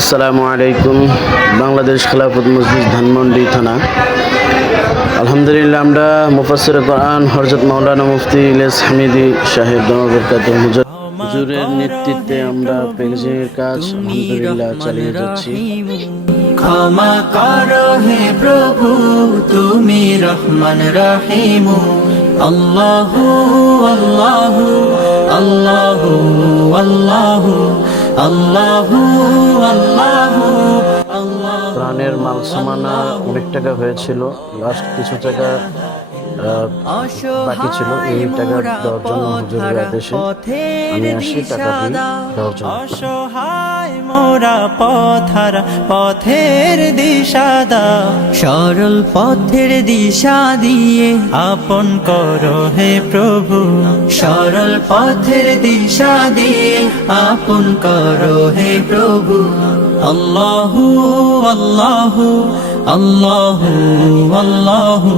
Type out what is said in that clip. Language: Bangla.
আসসালামু আলাইকুম। বাংলাদেশ খেলাফত মজলিস ধানমন্ডি থানা। আলহামদুলিল্লাহ, আমরা মুফাসসির কোরআন হযরত মাওলানা মুফতি ইলিয়াস হামিদি সাহেব দামাত বরকাতুহু হুজুরের নেতৃত্বে আমরা প্যাকেজিংয়ের কাজ আলহামদুলিল্লাহ চালিয়ে যাচ্ছি। ক্ষমা করো হে প্রভু, তুমি রহমান রহিম। আল্লাহু আল্লাহু আল্লাহু আল্লাহু আল্লাহু আল্লাহু আল্লাহু। প্রাণের মাল সামানা অনেক টাকা হয়েছিল, লাস্ট কিছু টাকা বাকি ছিল। এই টাকা দেওয়ার জন্য হুজুরের আদেশে আমি আসি টাকাটি দেওয়ার জন্য। অসহায় মোরা পথহারা, পথের দিশা দাও, সরল পথের দিশা দিয়ে আপন করো হে প্রভু। সরল পথের দিশা দিয়ে আপন করো হে প্রভু। আল্লাহু আল্লাহু আল্লাহু আল্লাহু